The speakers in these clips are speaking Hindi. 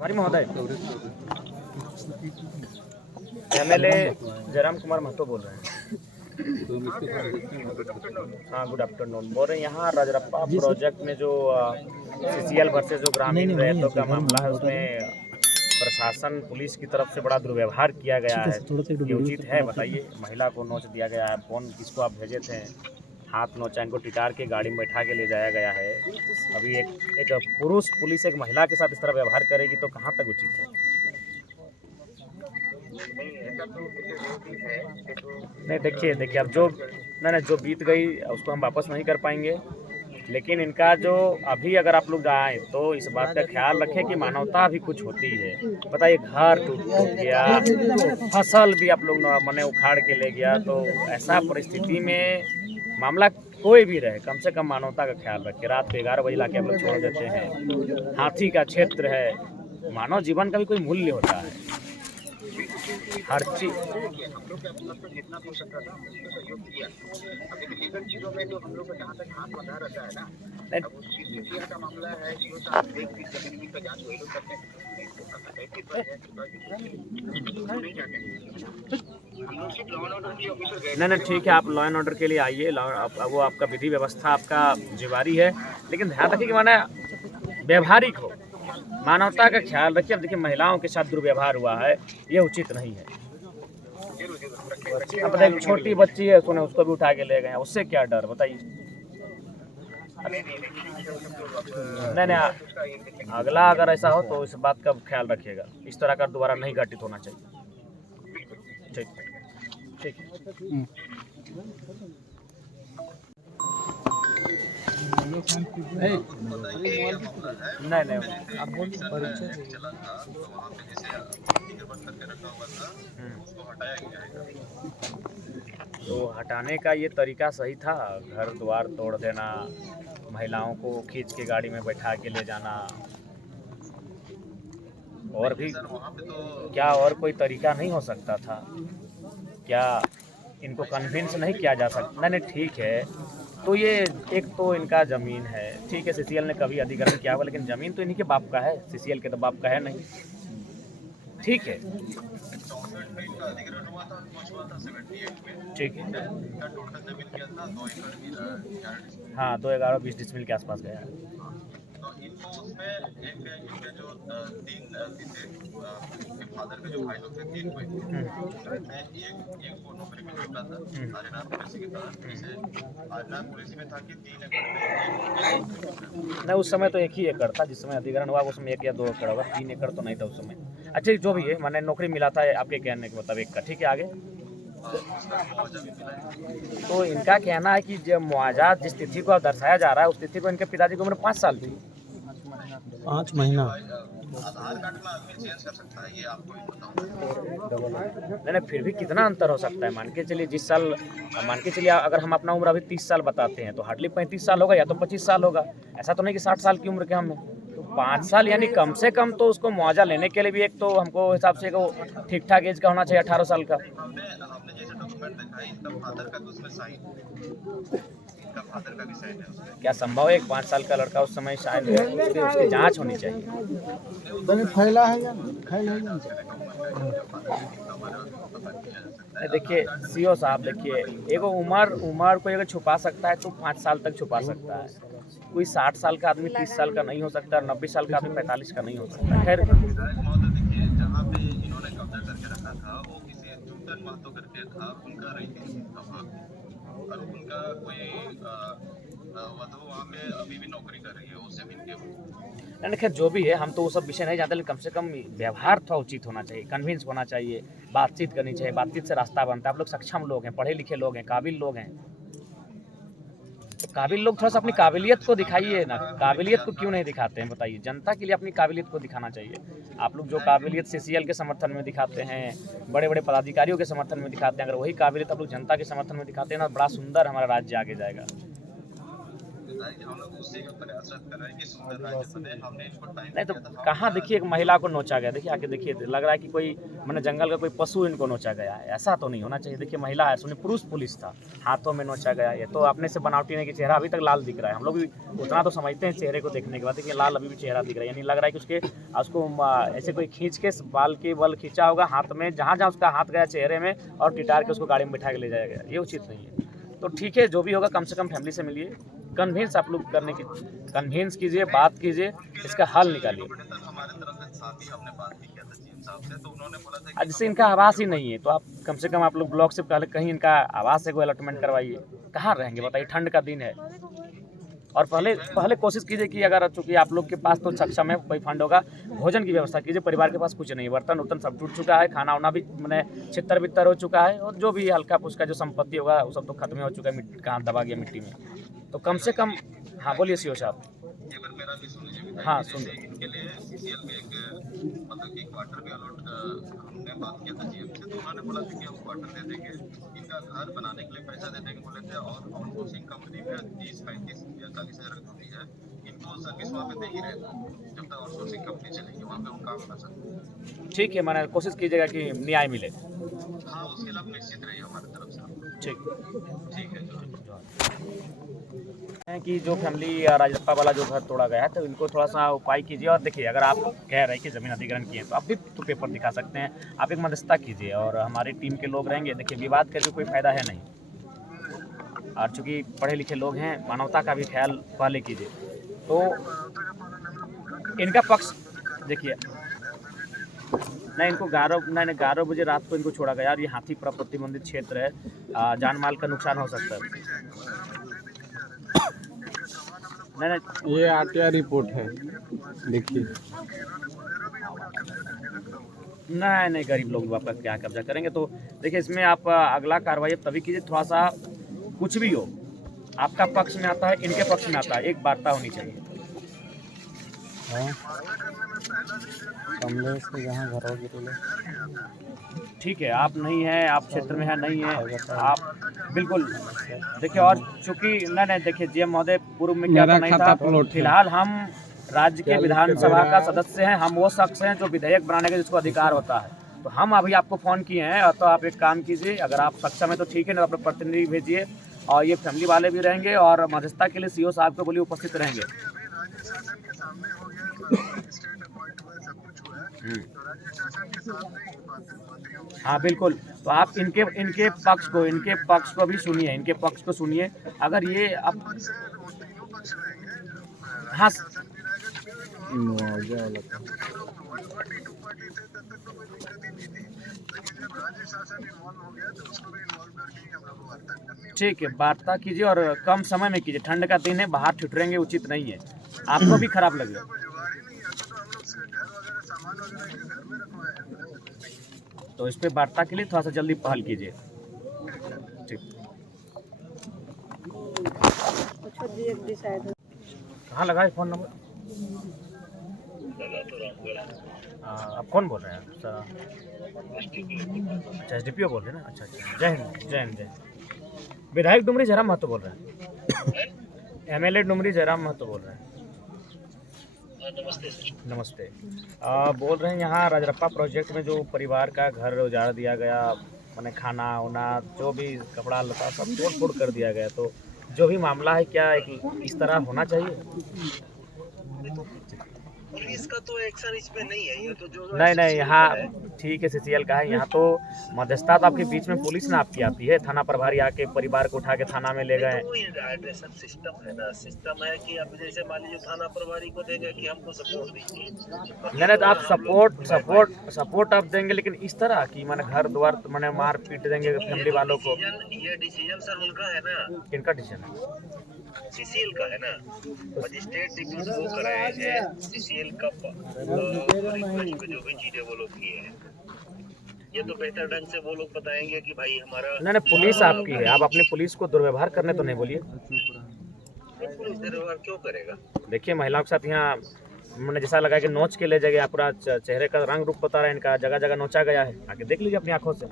हमारी महोदय एमएलए जयराम कुमार महतो बोल रहे हैं। हाँ, गुड आफ्टरनून। बोल रहे हैं यहाँ राजरप्पा प्रोजेक्ट में जो सीसीएल वर्सेस जो ग्रामीण रैयतों का मामला है उसमें प्रशासन पुलिस की तरफ से बड़ा दुर्व्यवहार किया गया है। ये उचित है? बताइए। महिला को नोच दिया गया है। फोन किसको आप भेजे थे? हाथ नोचा, इनको टिटार के गाड़ी में बैठा के ले जाया गया है। अभी एक पुरुष पुलिस एक महिला के साथ इस तरह व्यवहार करेगी तो कहाँ तक उचित है? नहीं, देखिए अब जो नहीं जो बीत गई उसको हम वापस नहीं कर पाएंगे, लेकिन इनका जो अभी अगर आप लोग आए तो इस बात का ख्याल रखें कि मानवता भी कुछ होती है। बताइए, घर टूट गया, फसल भी आप लोग मने उखाड़ के ले गया, तो ऐसा परिस्थिति में मामला कोई भी रहे, कम से कम मानवता का ख्याल रखें। रात को 11 बजे लाके आप लोग छोड़ देते हैं। हाथी का क्षेत्र है, मानव जीवन का भी कोई मूल्य होता है। हर चीज नहीं, ठीक है, आप लॉ एंड ऑर्डर के लिए आइए। वो आपका विधि व्यवस्था आपका जिम्मेवारी है, लेकिन ध्यान रखिए कि माने व्यवहारिक हो, मानवता का ख्याल रखिए। अब देखिए, महिलाओं के साथ दुर्व्यवहार हुआ है, ये उचित नहीं है। अब बताइए, छोटी बच्ची है, सुने उसको भी उठा के ले गए, उससे क्या डर? बताइए। नहीं, अगला अगर ऐसा हो तो इस बात का ख्याल रखिएगा। इस तरह का दोबारा नहीं घटित होना चाहिए। ठीक ठीक। नहीं, आप बोलिए। तो हटाने का ये तरीका सही था? घर द्वार तोड़ देना, महिलाओं को खींच के गाड़ी में बैठा के ले जाना, और भी क्या और कोई तरीका नहीं हो सकता था? क्या इनको कन्विंस नहीं किया जा सकता? नहीं, ठीक है, तो ये एक तो इनका ज़मीन है, ठीक है, सीसीएल ने कभी अधिग्रहण किया हुआ, लेकिन ज़मीन तो इन्हीं के बाप का है, सीसीएल के तो बाप का है नहीं। ठीक है, ठीक है, हाँ, 2/11 20 डिसमिल के आसपास गया है। नहीं, उस समय तो 1 ही एकड़ था, जिस समय अधिग्रहण हुआ उसमें 1 या 2 एकड़ होगा, 3 एकड़ तो नहीं था उस समय। अच्छा, जो भी है, मैंने नौकरी मिला था आपके कहने के मुताबिक का, ठीक है, आगे। तो इनका कहना है कि जो मुआवजा जिस तिथि को दर्शाया जा रहा है, उस तिथि को इनके पिताजी की उम्र 5 साल थी। 5 महीना। नहीं, फिर भी कितना अंतर हो सकता है? मान के चलिए अगर हम अपना उम्र अभी 30 साल बताते हैं तो हार्डली 35 साल होगा या तो 25 साल होगा। ऐसा तो नहीं कि 60 साल की उम्र के हम हैं। तो 5 साल यानी कम से कम तो उसको मुआवजा लेने के लिए भी एक तो हमको हिसाब से ठीक ठाक एज का होना चाहिए, 18 साल का। क्या संभव है 5 साल का लड़का उस समय शायद उसकी जांच होनी चाहिए। फैला है या फैला है? देखिए सीओ साहब, देखिए, एगो उम्र को अगर छुपा सकता है तो 5 साल तक छुपा सकता है। कोई 60 साल का आदमी 30 साल का नहीं हो सकता, और 90 साल का आदमी 45 का नहीं हो सकता। खैर, नहीं, खैर जो भी है, हम तो वो सब विषय नहीं जानते, लेकिन कम से कम व्यवहार थोड़ा उचित होना चाहिए, कन्विंस होना चाहिए, बातचीत करनी चाहिए। बातचीत से रास्ता बनता है। आप लोग सक्षम लोग हैं, पढ़े लिखे लोग हैं, काबिल लोग हैं, तो काबिल लोग थोड़ा सा अपनी काबिलियत को दिखाइए ना। काबिलियत को क्यों नहीं दिखाते हैं? बताइए। जनता के लिए अपनी काबिलियत को दिखाना चाहिए। आप लोग जो काबिलियत सीसीएल के समर्थन में दिखाते हैं, बड़े बड़े पदाधिकारियों के समर्थन में दिखाते हैं, अगर वही काबिलियत आप लोग जनता के समर्थन में दिखाते हैं ना, बड़ा सुंदर हमारा राज्य आगे जाएगा। नहीं तो कहाँ देखिए एक महिला को नोचा गया, देखिए आके देखिए, लग रहा है कि कोई मैंने जंगल का कोई पशु इनको नोचा गया है। ऐसा तो नहीं होना चाहिए। देखिए महिला है, सुनिए पुरुष पुलिस था, हाथों में नोचा गया। ये तो अपने से बनावटी नहीं कि चेहरा अभी तक लाल दिख रहा है। हम लोग भी उतना तो समझते हैं चेहरे को देखने के बाद, देखिए लाल अभी भी चेहरा दिख रहा है, यानी लग रहा है कि उसको ऐसे कोई खींच के बाल के बल खींचा होगा हाथ में, जहाँ जहाँ उसका हाथ गया चेहरे में, और टिटार के उसको गाड़ी में बिठा के ले जाया गया। ये उचित नहीं है। तो ठीक है, जो भी होगा कम से कम फैमिली से मिलिए, कन्विंस आप लोग करने की कन्विंस कीजिए, बात कीजिए, इसका हल निकालिए। आज जैसे इनका आवास ही नहीं है, तो आप कम से कम आप लोग ब्लॉक से पहले कहीं इनका आवास से कोई अलॉटमेंट करवाइए। कहाँ रहेंगे बताइए, ठंड का दिन है। और पहले कोशिश कीजिए कि अगर चूँकि आप लोग के पास तो सक्षम है, कोई फंड होगा, भोजन की व्यवस्था कीजिए। परिवार के पास कुछ नहीं, बर्तन उर्तन सब टूट चुका है, खाना वाना भी मैंने छितर बितर हो चुका है, और जो भी हल्का फुल्का जो संपत्ति होगा वो सब तो खत्म हो चुका है, कहाँ दबा गया मिट्टी में। तो कम से कम, हाँ बोलिए सीओ साहब। हाँ सुनिए। इनके लिए सीसीएल में एक मतलब कि क्वार्टर भी अलॉट हमने बात किया था जीएम से, तो उन्होंने बोला था कि हम क्वार्टर दे देंगे, इनका घर बनाने के लिए पैसा दे देंगे बोले थे। और आउटसोर्सिंग कंपनी में 30-35 या 40 हज़ार कमी है, इनको सर्विस वहाँ पे दे ही रहेगा जब तक आउटसोर्सिंग कंपनी चलेगी, वहाँ पे हम काम कर सकते हैं। ठीक है, मैंने कोशिश कीजिएगा कि न्याय मिले। हाँ, उसके लिए आप निश्चित रहिए हमारी तरफ से। ठीक ठीक है जो है कि जो फैमिली राजरप्पा वाला जो घर तोड़ा गया है, तो इनको थोड़ा सा उपाय कीजिए। और देखिए, अगर आप कह रहे हैं कि ज़मीन अधिग्रहण किए, तो आप भी तो पेपर दिखा सकते हैं। आप एक मध्यस्थता कीजिए, और हमारी टीम के लोग रहेंगे। देखिए, विवाद करके कोई फ़ायदा है नहीं, और चूँकि पढ़े लिखे लोग हैं, मानवता का भी ख्याल पहले कीजिए। तो इनका पक्ष देखिए, नहीं इनको 11 बजे रात को इनको छोड़ा गया, और ये हाथीपुरा प्रतिबंधित क्षेत्र है, जान माल का नुकसान हो सकता है। नहीं, ये आरटीआई रिपोर्ट है, देखिए। नहीं, गरीब लोग आपका क्या कब्जा करेंगे। तो देखिए, इसमें आप अगला कार्रवाई तभी कीजिए, थोड़ा सा कुछ भी हो, आपका पक्ष में आता है, इनके पक्ष में आता है, एक वार्ता होनी चाहिए। कमलेश के जहाँ घर होगी तो ठीक है, आप नहीं हैं, आप क्षेत्र में है नहीं है, आप बिल्कुल देखिए। और चूंकि नहीं देखिए, जीएम महोदय पूर्व में क्या नहीं था, फिलहाल हम राज्य के विधानसभा का सदस्य हैं, हम वो शख्स हैं जो विधेयक बनाने का जिसको अधिकार होता है। तो हम अभी आपको फ़ोन किए हैं, और तो आप एक काम कीजिए, अगर आप सक्षम है तो ठीक है, नहीं तो अपने प्रतिनिधि भेजिए, और ये फैमिली वाले भी रहेंगे, और मध्यस्थता के लिए सीओ साहब को बोलिए उपस्थित रहेंगे। हाँ बिल्कुल, तो आप इनके पक्ष को भी सुनिए, इनके पक्ष को सुनिए। अगर ये अब हाँ ठीक है, वार्ता कीजिए, और कम समय में कीजिए। ठंड का दिन है, बाहर ठिठुरेंगे उचित नहीं है, आपको भी खराब लगेगा। तो इस पे वार्ता के लिए थोड़ा सा जल्दी पहल कीजिए। ठीक, कहाँ लगा है फ़ोन नंबर? आप कौन बोल रहे हैं? अच्छा एसडीपीओ बोल रहे हैं ना। अच्छा, जय हिंद जय हिंद। विधायक डुमरी जयराम महतो बोल रहे हैं। एमएलए डुमरी जयराम महतो बोल रहे हैं। नमस्ते। बोल रहे हैं, यहाँ राजरप्पा प्रोजेक्ट में जो परिवार का घर उजाड़ दिया गया, मैंने खाना वाना जो भी कपड़ा लता सब तोड़ फोड़ कर दिया गया, तो जो भी मामला है, क्या इस तरह होना चाहिए? पुलिस का तो एक्शन इसमें नहीं है, ये तो जो नहीं, यहाँ ठीक है, सीसीएल का है। यहाँ तो मध्यस्थता तो आपके बीच में पुलिस ना आपकी आती है, थाना प्रभारी आके परिवार को उठा के थाना में ले गए। एड्रेशन सिस्टम है ना, सिस्टम है कि अब जैसे मान लीजिए थाना प्रभारी को देंगे कि हमको सपोर्ट दीजिए। नहीं तो आप सपोर्ट आप देंगे, लेकिन इस तरह की मैंने घर द्वार मैंने मार पीट देंगे फैमिली वालों को। ये डिसीजन सर उनका है ना। किनका डिसीजन है? सीसीएल का है ना, मजिस्ट्रेट डिप्यूट वो कराए हैं, सीसीएल का जो भी चीजें वो लोग किए हैं, ये तो बेहतर ढंग से वो लोग बताएंगे कि भाई हमारा। नहीं, पुलिस आपकी है, आप अपनी पुलिस को दुर्व्यवहार करने तो नहीं बोलिए। पुलिस दुर्व्यवहार क्यों करेगा? देखिए, महिलाओं के साथ यहाँ मैंने जैसा लगा कि नोच के ले जाएगा, पूरा चेहरे का रंग रूप बता रहा है इनका, जगह जगह नोचा गया है, आके देख लीजिए अपनी आंखों से।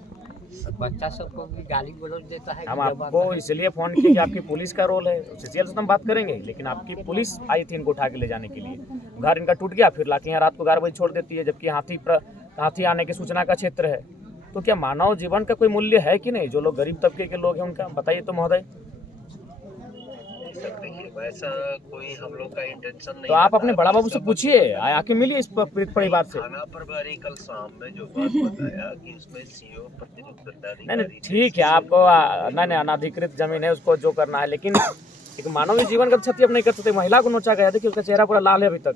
बच्चा सबको भी गाली गलौज देता है। हम आपको इसलिए फ़ोन किए कि आपकी पुलिस का रोल है, सीसीएल से तो हम बात करेंगे, लेकिन आपकी पुलिस आई थी इनको उठा के ले जाने के लिए। घर इनका टूट गया, फिर लाके यहाँ रात को 11 बजे छोड़ देती है, जबकि हाथी आने की सूचना का क्षेत्र है। तो क्या मानव जीवन का कोई मूल्य है कि नहीं? जो लोग गरीब तबके के लोग हैं उनका बताइए तो महोदय। देखिए वैसा कोई हम लोग का इंटेंशन नहीं। तो आप अपने बड़ा बाबू से पूछिए, आके मिलिए इस पीड़ित परिवार से। थाना प्रभारी कल शाम में जो बात बताया कि उसमें सीओ प्रतिनियुक्त दंडाधिकारी नहीं ठीक है, आपको नहीं अनाधिकृत जमीन है, उसको जो करना है, लेकिन एक मानवीय जीवन का क्षति आप नहीं कर सकते। महिला को नोचा गया, देखिए उसका चेहरा पूरा लाल है अभी तक।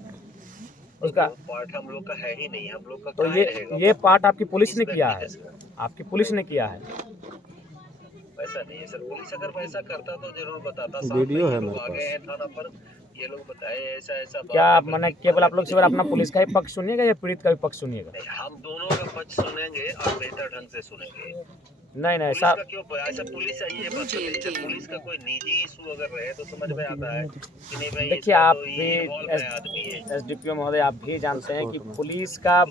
उसका पार्ट हम लोग का है ही नहीं, हम लोग का तो ये पार्ट आपकी पुलिस ने किया है, आपकी पुलिस ने किया है। वैसा नहीं है सर, पुलिस अगर वैसा करता तो जरूर बताता। वीडियो है लोग मेरे आ गए हैं थाना पर, ये लोग बताए ऐसा ऐसा क्या आप मैंने केवल आप लोग केवल अपना पुलिस का ही पक्ष सुनिएगा या पीड़ित का भी पक्ष सुनिएगा? हम दोनों का पक्ष सुनेंगे और बेहतर ढंग से सुनेंगे। नहीं पुलिस ऐसा का क्यों ऐसा पुलिस है ये बात बताइए, पुलिस का कोई निजी इशू अगर रहे तो समझ में आता है कि नहीं भाई। देखिए, आप भी एसडीपीओ महोदय आप भी जानते हैं कि पुलिस का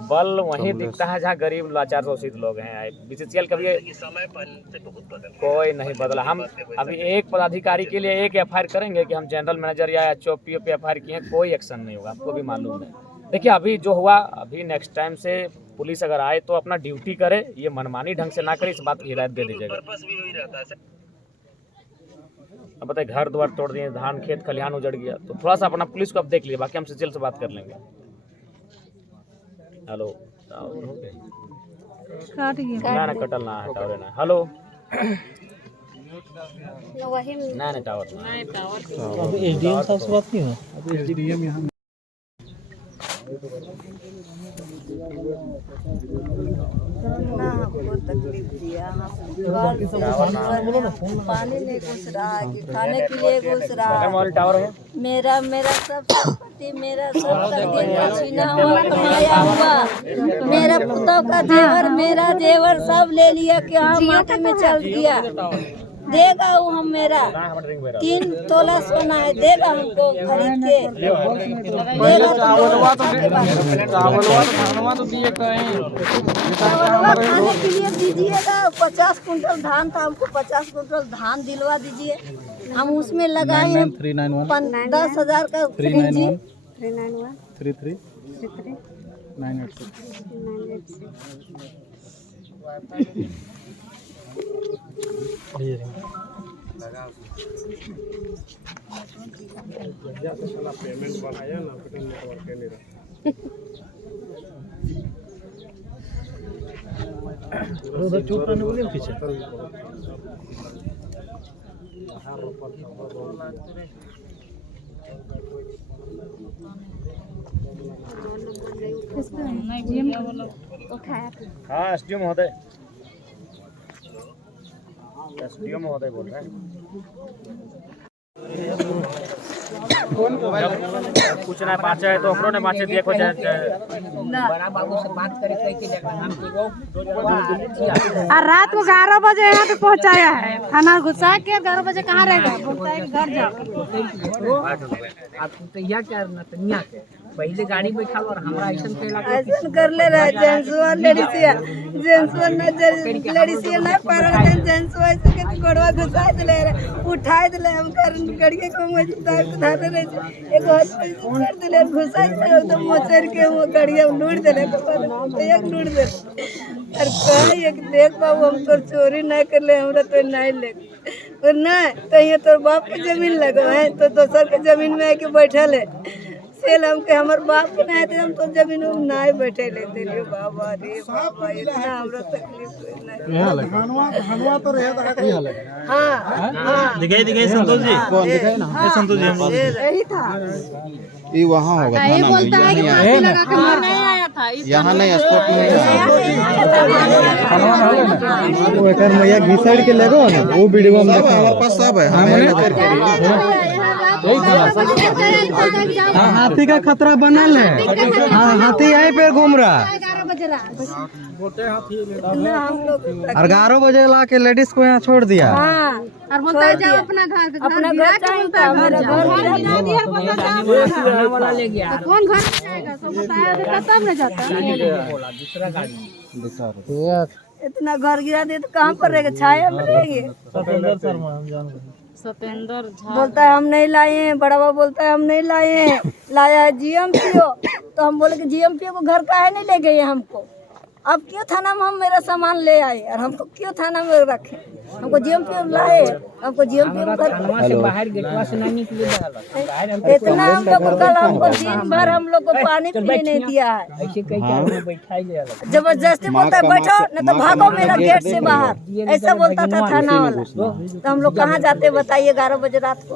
बल वहीं दिखता है जहाँ गरीब लाचार शोषित लोग हैं। बीसीसीएल कभी समय पहले से बहुत बदल कोई नहीं बदला। हम अभी एक पदाधिकारी के लिए एक एफआईआर करेंगे कि हम जनरल मैनेजर या एचओपीओ पे एफआईआर किए, कोई एक्शन नहीं होगा, आपको भी मालूम है। देखिए अभी जो हुआ, अभी नेक्स्ट टाइम से पुलिस अगर आए तो अपना ड्यूटी करे, ये मनमानी ढंग से ना करे, इस बात की हिदायत दे दीजिएगा। पर्पस भी वही रहता है सर। अब बताइए, घर द्वार तोड़ दिए, धान खेत खलिहान उजड़ गया, तो थोड़ा सा अपना पुलिस को अब देख लीजिए, बाकी हम सीसीएल से बात कर लेंगे। हेलो ना कटल ना है टावर ना। हेलो ना टावर एसडीएम साहब से बात नहीं हुआ? अब एसडीएम यहाँ हमको तकलीफ दिया, पानी नहीं घुस रहा है, खाने के लिए घुस रहा है। टावर है मेरा सब संपत्ति मेरा सब कर छीना हुआ, कमाया हुआ, मेरा पुतों का जेवर मेरा जेवर सब ले लिया, क्या माटी में चल दिया। देगा वो हम मेरा 3 तोला सोना है, देगा हमको खरीद के देगा। खाने के लिए दीजिएगा। 50 कुंटल धान था, हमको 50 कुंटल धान दिलवा दीजिए। हम उसमें लगाए हैं 10,000 का फ्रिज। 33 986 पेमेंट बनाया ना नेटवर्क नहीं रहा। उधर चुप रहने बोले पीछे। हाँ एसडीओ महोदय, एसडीओ महोदय बोल रहे हैं। कुछ ना पाचे है तो ओकरो ने पाचे दिए को बड़ा बाबू से बात करे और रात को 11 बजे यहाँ पे पहुँचाया है, खाना घुसा के 11 बजे कहाँ रहेगा, बोलता है कि घर जाओ। आपको तो यह क्या नतनिया के पहले गाड़ी बैठा और हमरा ऐसा कर ले रहा है। जेंसुआ लेडीसिया न लेडीसिया ना पारण जेंसुआ ऐसे के गोड़वा घुसा दे रे, उठा दे ले, हम कर गड़िए को मुझे तार उठा दे रे, एक हॉस्पिटल कर दे ले, घुसा दे एकदम मोचर के वो गड़िया लूट दे ले, एक लूट दे। और कह एक देख बाबू हम तो चोरी नहीं कर ले, हमरा तो नहीं ले और नहीं तो ये तो बाप के जमीन लगो है, तो दोसर के जमीन में आके बैठल है सेल। हम के हमर बाप के नहीं थे, हम तो जमीन में नहीं बैठे लेते रे बाबा रे बाबा, इतना हमरा तकलीफ नहीं। यहाँ लगा हनवा तो रहे हाँ हाँ दिखाई संतोष जी, कौन दिखाए ना संतोष जी यही था। ये वहाँ होगा ये बोलता है कि फांसी लगा के मर नहीं आया था, यहाँ नहीं स्पॉट में वो एक मैया घिसड़ के लगो ना, वो वीडियो में हमारे पास सब है। हाँ हाथी का खतरा बनल है। हाँ हाथी यहीं पे घूम रहा है। 11 बजे रात हम 11 बजे ला के लेडीज को यहाँ छोड़ दिया। हाँ और बोलता है जाओ अपना घर, अपना घर बोलता है घर जाओ। वाला ले गया, तो कौन घर जाएगा, सब बताया देता तब न जाता। दूसरा गाड़ी इतना घर गिरा दे तो कहाँ पर रहेगा, छाया में रहेंगे। सतेंद्र शर्मा हम जान गए। सतेंद्र झा बोलता है हम नहीं लाए हैं, बड़ा बाबा बोलता है हम नहीं लाए हैं, लाया है जीएमपीओ। तो हम बोले कि जीएमपीओ को घर काहे नहीं ले गए हमको, अब क्यों थाना में हम मेरा सामान ले आए और हमको क्यों थाना में रखे, हमको जीएमपीओ लाए, हमको जीएमपीओ घर थाना से बाहर गेटवा से नहीं निकले इतना हम लोग को कल हमको दिन भर हम लोग को पानी पीने नहीं दिया है। ऐसे कई के बैठा ही ले जबरदस्ती बोलता है बैठो नहीं तो भागो मेरा गेट से बाहर, ऐसा बोलता था थाना वाला। तो हम लोग कहाँ जाते बताइए 11 बजे रात को।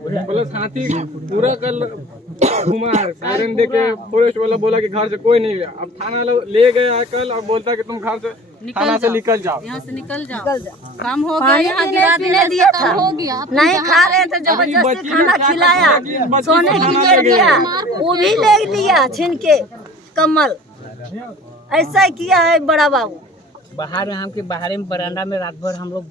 बोले साथी पूरा कल घुमा है, सायरन दे के फॉरेस्ट वाला बोला कि घर से कोई नहीं गया। अब थाना ले गया कल, अब बोलता है कि तुम घर से थाना से निकल जाओ, यहाँ से निकल जाओ, निकल जाओ। काम हो गया, पानी यहाँ पीने गिरा पीने दिया दिया था, हो गया। नहीं खा रहे थे, जबरदस्ती खाना खिलाया, सोने की दे दिया, वो भी ले लिया छीन के कमल। ऐसा ही किया है बड़ा बाबू। बाहर हम के बाहर में बरामदा में रात भर हम लोग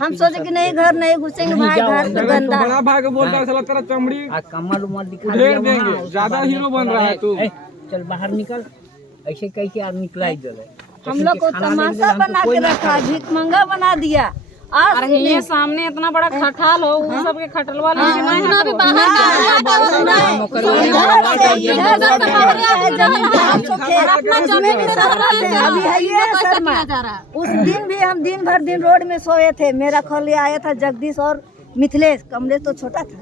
हम सोचे कि नहीं घर नहीं घुसेंगे भाई, घर पे गंदा बड़ा भाग बोलता है साला तेरा चमड़ी कमल उमल दिखा ढेर देंगे, ज्यादा हीरो बन रहा है तू। चल बाहर निकल, ऐसे कह के आदमी निकला ही चले। हम लोग को तमाशा बना के रखा, भीख मंगा बना दिया। आज अरे ये सामने इतना बड़ा खटाल हो, उन सब के खटलवा लोग नहीं भी बाहर उस दिन भी हम दिन भर दिन रोड में सोए थे। मेरा खोले आया था जगदीश और मिथिलेश, कमलेश तो छोटा था,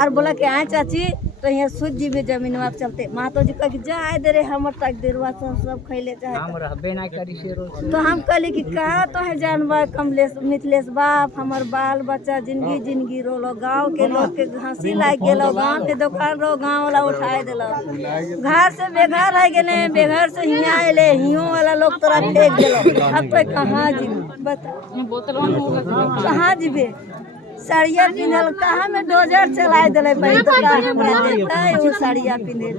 और बोला कि आए चाची तो यहाँ सूझ जी भी जमीन आप चलते। मातो जी कह जा आए दे रहे हमर तक देरवा सब खैले चाहे हम रहबे ना करी से रोज। तो हम कहले कि कहा तो है जानवा कमलेश मिथिलेश बाप, हमार बाल बच्चा जिंदगी जिंदगी रोलो, गांव के लोग के हंसी लाग गेलो, गांव के दुकान रो गांव वाला उठाए दिलो, घर से बेघर रह गेले, बेघर से हियाँ आए हियो वाला लोग तोरा फेंक दिलो। अब तो कहाँ जी बता, कहाँ जीबे, साड़िया पिन्हल कहाँ में डोजर चलाए दिले भाई, तो का हमरा देता है वो साड़िया पिन्हे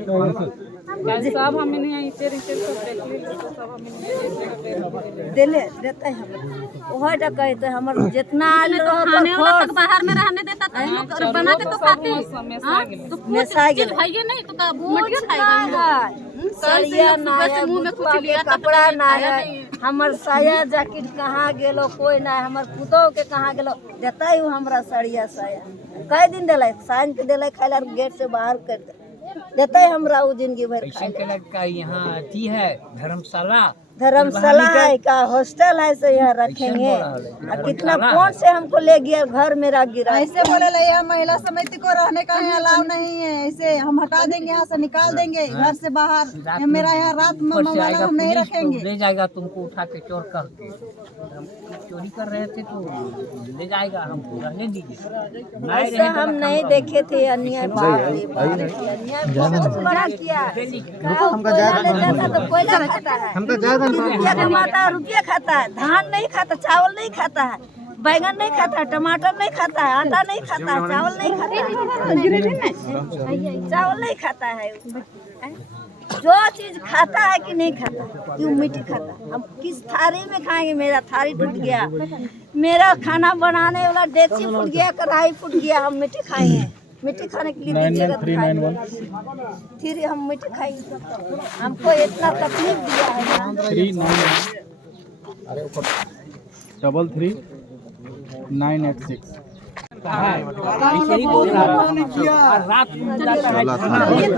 सब हमें नहीं इसे रिसे सब देख ली, सब हमें दिले देता है हम वही तो कहते हमर जितना आल रहो खाने वाला तक बाहर में रहने देता था, और बना के तो खाते हैं तो मेसा कुछ चीज खाइए नहीं तो का मटिया खाएगा। साड़िया ना है, मुंह में कुछ लिया कपड़ा ना है, हमर साया जैकेट कहाँ गेलो कोई ना है, हमर पुतोह के कहाँ गेलो, देता ही हमरा साड़िया साया कई दिन दिले, साइन के दिले खाइला गेट से बाहर कर दे देता है हमरा वो जिंदगी भर ऐसे के लड़का यहाँ अथी है धर्मशाला, धर्मशाला है का हॉस्टल है से यहाँ रखेंगे। और कितना कौन से हमको ले गया घर मेरा गिरा, ऐसे बोले ले यहाँ महिला समिति को रहने का यहाँ अलाव नहीं है, ऐसे हम हटा देंगे, यहाँ से निकाल देंगे घर से बाहर, मेरा यहाँ रात में वाला हम नहीं रखेंगे। ले जाएगा तुमको उठा के चोर करके, हम चोरी कर रहे थे तो ले जाएगा, हमको रहने दीजिए। ऐसा हम नहीं देखे थे अन्याय, अन्याय बहुत बड़ा किया। कोयला लेता था तो कोयला खाता है, रुपया कमाता है रुपया खाता है, धान नहीं खाता, चावल नहीं खाता है, बैगन नहीं खाता है, टमाटर नहीं खाता है, आटा नहीं खाता है, चावल नहीं खाता है, चावल नहीं खाता है। जो चीज खाता है कि नहीं खाता, क्यों मिट्टी खाता है, हम किस थाली में खाएंगे। मेरा थाली टूट गया, मेरा खाना बनाने वाला डेक्ची फूट गया, कढ़ाई फूट गया, हम मिट्टी खाएंगे। मिट्टी खाने के लिए फिर हम मिट्टी खाएंगे, हमको इतना तकलीफ दिया है ना। 333 986 ऐसे ही बोल रहा है। रात में जाता है